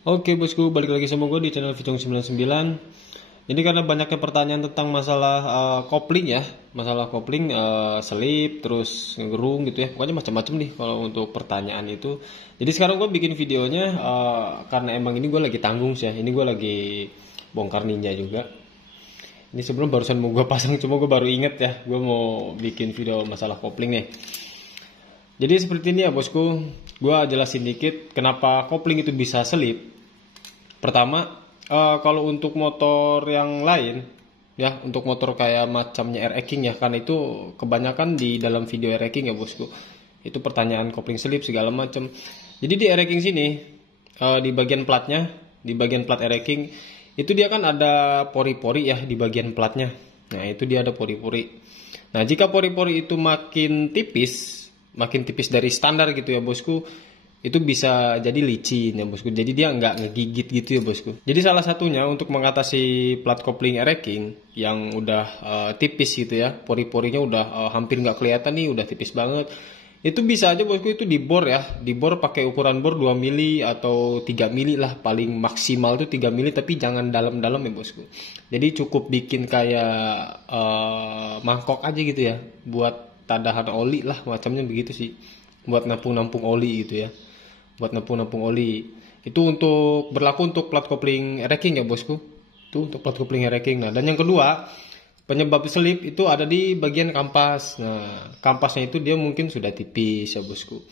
Oke bosku, balik lagi sama gue di channel Vicong 99. Jadi karena banyaknya pertanyaan tentang masalah kopling ya, masalah kopling, selip, terus ngegerung gitu ya, pokoknya macam-macam nih kalau untuk pertanyaan itu. Jadi sekarang gue bikin videonya karena emang ini gue lagi tanggung sih ya, ini gue lagi bongkar ninja juga. Ini sebelum barusan mau gue pasang, cuma gue baru inget ya, gue mau bikin video masalah kopling nih. Jadi seperti ini ya bosku, gue jelasin dikit kenapa kopling itu bisa selip. Pertama, kalau untuk motor yang lain, ya untuk motor kayak macamnya R-King ya, kan itu kebanyakan di dalam video R-King ya bosku. Itu pertanyaan kopling selip segala macam. Jadi di R-King sini, di bagian platnya, di bagian plat R-King, itu dia kan ada pori-pori ya di bagian platnya. Nah itu dia ada pori-pori. Nah jika pori-pori itu makin tipis dari standar gitu ya bosku, itu bisa jadi licin ya bosku, jadi dia nggak ngegigit gitu ya bosku. Jadi salah satunya untuk mengatasi plat kopling R-King yang udah tipis gitu ya, pori-porinya udah hampir nggak kelihatan nih, udah tipis banget, itu bisa aja bosku itu dibor ya, dibor pakai ukuran bor 2 mili atau 3 mili lah, paling maksimal tuh 3 mili, tapi jangan dalam-dalam ya bosku. Jadi cukup bikin kayak mangkok aja gitu ya, buat tadahan oli lah macamnya begitu sih, buat nampung-nampung oli gitu ya, buat nampung-nampung oli. Itu untuk berlaku untuk plat kopling R-King ya bosku, itu untuk plat kopling R-King. Nah dan yang kedua, penyebab selip itu ada di bagian kampas. Nah kampasnya itu dia mungkin sudah tipis ya bosku,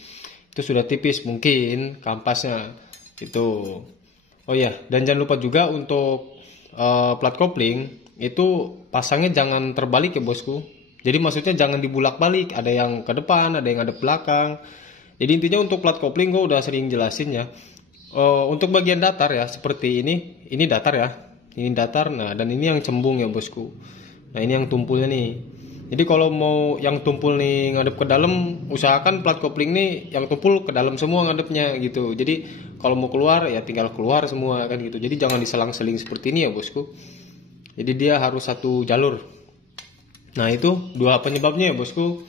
itu sudah tipis mungkin kampasnya itu. Oh ya, dan jangan lupa juga untuk plat kopling itu pasangnya jangan terbalik ya bosku. Jadi maksudnya jangan dibulak-balik, ada yang ke depan, ada yang ada belakang. Jadi intinya untuk plat kopling gue udah sering jelasin ya. Untuk bagian datar ya seperti ini datar ya, ini datar. Nah dan ini yang cembung ya bosku. Nah ini yang tumpulnya nih. Jadi kalau mau yang tumpul nih ngadep ke dalam, usahakan plat kopling nih yang tumpul ke dalam semua ngadepnya gitu. Jadi kalau mau keluar ya tinggal keluar semua kan gitu. Jadi jangan diselang-seling seperti ini ya bosku. Jadi dia harus satu jalur. Nah itu dua penyebabnya ya bosku.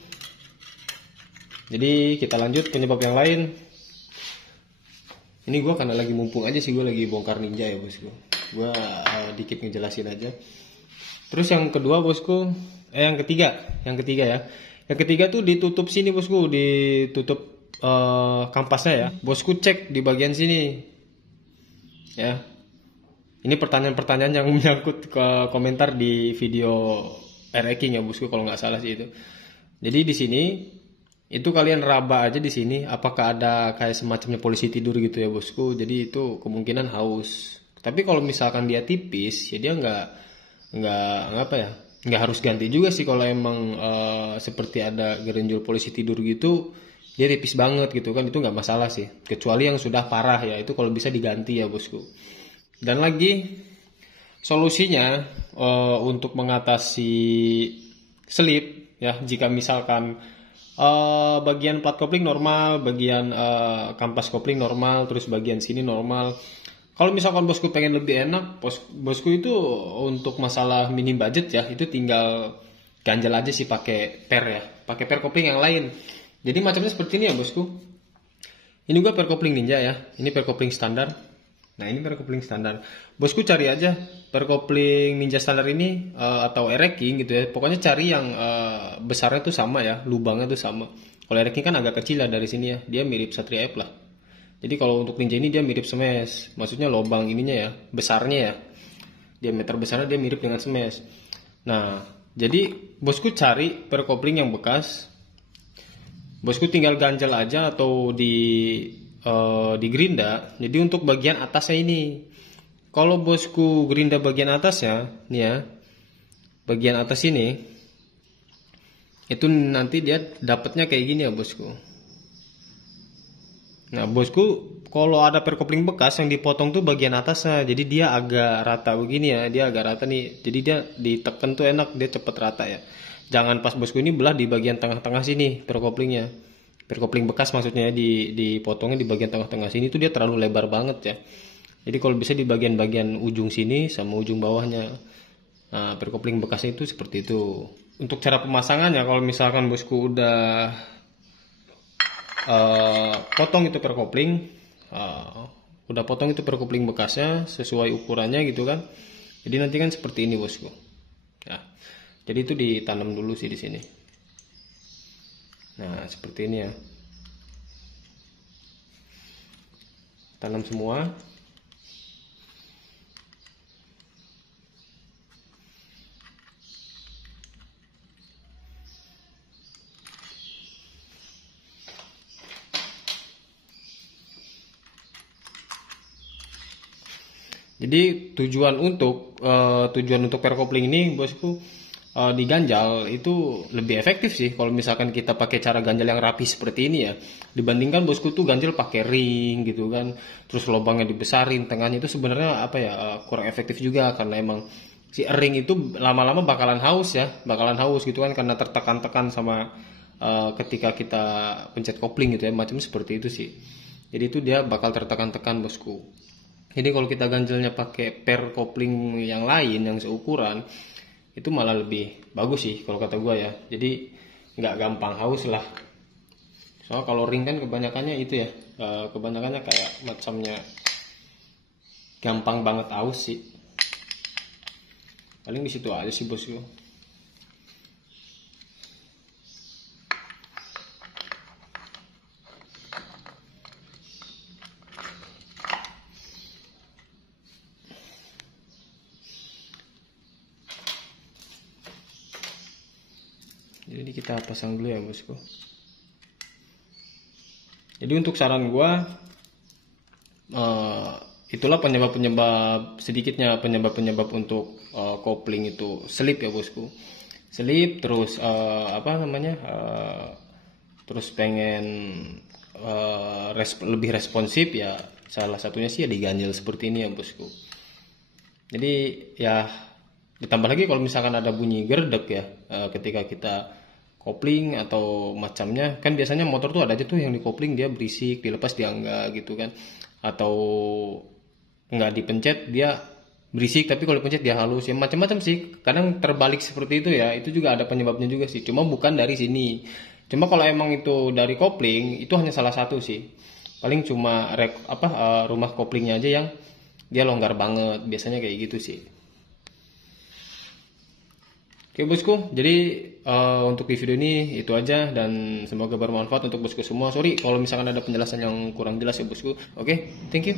Jadi kita lanjut penyebab yang lain. Ini gue karena lagi mumpung aja sih, gue lagi bongkar ninja ya bosku. Gue dikit ngejelasin aja. Terus yang kedua bosku, yang ketiga ya. Yang ketiga tuh ditutup sini bosku, ditutup kampasnya ya. Bosku cek di bagian sini. Ya. Ini pertanyaan-pertanyaan yang menyangkut ke komentar di video R-King ya bosku kalau nggak salah sih itu. Jadi di sini itu kalian raba aja di sini, apakah ada kayak semacamnya polisi tidur gitu ya bosku. Jadi itu kemungkinan haus. Tapi kalau misalkan dia tipis ya dia nggak apa ya, nggak harus ganti juga sih kalau emang seperti ada gerenjol polisi tidur gitu, dia tipis banget gitu kan, itu nggak masalah sih. Kecuali yang sudah parah ya, itu kalau bisa diganti ya bosku. Dan lagi solusinya untuk mengatasi selip ya, jika misalkan bagian plat kopling normal, bagian kampas kopling normal, terus bagian sini normal. Kalau misalkan bosku pengen lebih enak, bosku itu untuk masalah minim budget ya, itu tinggal ganjel aja sih pakai per ya, pakai per kopling yang lain. Jadi macamnya seperti ini ya bosku. Ini gua per kopling ninja ya, ini per kopling standar. Nah ini per kopling standar. Bosku cari aja per kopling ninja standar ini atau R-King gitu ya. Pokoknya cari yang besarnya tuh sama ya, lubangnya tuh sama. Kalau R-King kan agak kecil lah dari sini ya, dia mirip Satria F lah. Jadi kalau untuk ninja ini dia mirip smash, maksudnya lubang ininya ya, besarnya ya, diameter besarnya dia mirip dengan smash. Nah jadi bosku cari per kopling yang bekas, bosku tinggal ganjel aja atau di gerinda. Jadi untuk bagian atasnya ini, kalau bosku gerinda bagian atasnya nih ya, bagian atas ini itu nanti dia dapatnya kayak gini ya bosku. Nah bosku kalau ada per kopling bekas yang dipotong tuh bagian atasnya, jadi dia agak rata begini ya, dia agak rata nih, jadi dia ditekan tuh enak, dia cepet rata ya. Jangan pas bosku ini belah di bagian tengah-tengah sini per koplingnya, per kopling bekas maksudnya ya, dipotongnya di bagian tengah-tengah sini tuh dia terlalu lebar banget ya. Jadi kalau bisa di bagian-bagian ujung sini sama ujung bawahnya. Nah per kopling bekasnya itu seperti itu. Untuk cara pemasangannya, kalau misalkan bosku udah potong itu per kopling, udah potong itu per kopling bekasnya sesuai ukurannya gitu kan. Jadi nanti kan seperti ini bosku. Nah, jadi itu ditanam dulu sih di sini. Nah, seperti ini ya. Tanam semua. Jadi tujuan untuk perkopling ini bosku, diganjal itu lebih efektif sih kalau misalkan kita pakai cara ganjal yang rapi seperti ini ya, dibandingkan bosku tuh ganjal pakai ring gitu kan, terus lubangnya dibesarin tengahnya, itu sebenarnya apa ya, kurang efektif juga karena emang si ring itu lama-lama bakalan haus gitu kan, karena tertekan-tekan sama ketika kita pencet kopling gitu ya, macam seperti itu sih. Jadi itu dia bakal tertekan-tekan bosku. Jadi kalau kita ganjelnya pakai per kopling yang lain yang seukuran, itu malah lebih bagus sih kalau kata gua ya. Jadi nggak gampang haus lah. Soalnya kalau ring kan kebanyakannya itu ya, kebanyakannya kayak macamnya gampang banget haus sih. Paling di situ aja sih bosku. Jadi kita pasang dulu ya bosku. Jadi untuk saran gua, itulah sedikitnya penyebab untuk kopling itu selip ya bosku. Selip terus terus pengen lebih responsif ya, salah satunya sih ya diganjel seperti ini ya bosku. Jadi ya ditambah lagi kalau misalkan ada bunyi gerdek ya, ketika kita kopling atau macamnya, kan biasanya motor tuh ada aja tuh yang dikopling dia berisik, dilepas dia enggak gitu kan, atau enggak dipencet dia berisik tapi kalau dipencet dia halus ya, macam-macam sih, kadang terbalik seperti itu ya, itu juga ada penyebabnya juga sih, cuma bukan dari sini. Cuma kalau emang itu dari kopling, itu hanya salah satu sih, paling cuma rumah koplingnya aja yang dia longgar banget, biasanya kayak gitu sih. Oke bosku, jadi untuk di video ini itu aja dan semoga bermanfaat untuk bosku semua. Sorry kalau misalkan ada penjelasan yang kurang jelas ya bosku. Oke, thank you.